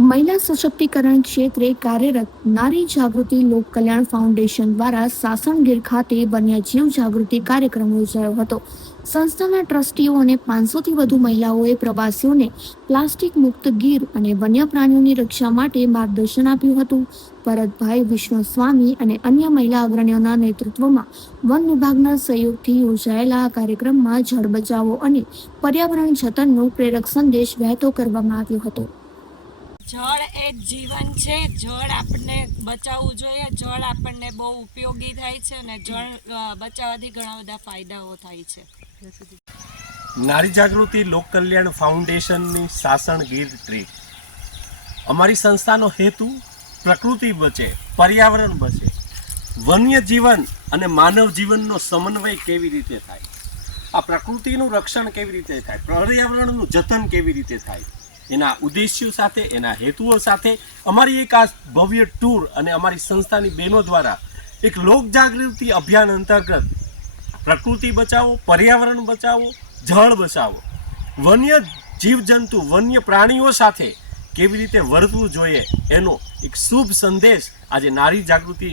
મહિલા સશક્તિકરણ ક્ષેત્રે કાર્યરત નારી જાગૃતિ લોક કલ્યાણ ફાઉન્ડેશન દ્વારા સાસણગીર ખાતે વન્યજીવ જાગૃતિ કાર્યક્રમ યોજાયો હતો. સંસ્થાના ટ્રસ્ટીઓ અને 500થી વધુ મહિલાઓએ પ્રવાસીઓને પ્લાસ્ટિક મુક્ત ગીર અને વન્ય પ્રાણીઓની રક્ષા માટે માર્ગદર્શન આપ્યું હતું. ભરતભાઈ વિષ્ણુસ્વામી અને અન્ય મહિલા અગ્રણીઓના નેતૃત્વમાં વન વિભાગના સહયોગથી યોજાયેલા આ કાર્યક્રમમાં જળ બચાવો અને પર્યાવરણ જતનનો પ્રેરક સંદેશ વહેતો કરવામાં આવ્યો હતો. જળ એ જીવન છે. જળ આપણને બચાવવું જોઈએ. જળ આપણને બહુ ઉપયોગી થાય છે અને જળ બચાવવાથી ઘણા બધા ફાયદાઓ થાય છે. નારી જાગૃતિ લોક કલ્યાણ ફાઉન્ડેશનની સાસણગીર ટ્રીપ. અમારી સંસ્થાનો હેતુ પ્રકૃતિ બચે, પર્યાવરણ બચે, વન્ય જીવન અને માનવ જીવનનો સમન્વય કેવી રીતે થાય, આ પ્રકૃતિનું રક્ષણ કેવી રીતે થાય, પર્યાવરણનું જતન કેવી રીતે થાય, એના ઉદ્દેશ્યો સાથે, એના હેતુઓ સાથે અમારી એક આ ભવ્ય ટૂર અને અમારી સંસ્થાની બહેનો દ્વારા એક લોક જાગૃતિ અભિયાન અંતર્ગત પ્રકૃતિ બચાવો, પર્યાવરણ બચાવો, જળ બચાવો, વન્ય જીવજંતુ, વન્ય પ્રાણીઓ સાથે કેવી રીતે વર્તવું જોઈએ એનો એક શુભ સંદેશ આજે નારી જાગૃતિ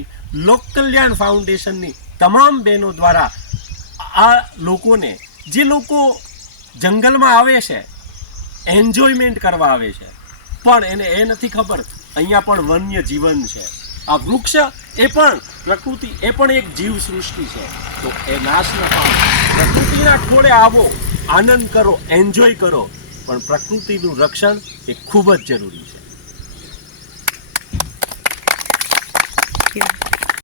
લોક કલ્યાણ ફાઉન્ડેશનની તમામ બહેનો દ્વારા આ લોકોને, જે લોકો જંગલમાં આવે છે, એન્જોયમેન્ટ કરવા આવે છે, પણ એને એ નથી ખબર અહીંયા પણ વન્ય જીવન છે, આ વૃક્ષ એ પણ પ્રકૃતિ, એ પણ એક જીવ સૃષ્ટિ છે, તો એ નાશ ન પામે. પ્રકૃતિના ખોળે આવો, આનંદ કરો, એન્જોય કરો, પણ પ્રકૃતિનું રક્ષણ એ ખૂબ જ જરૂરી છે.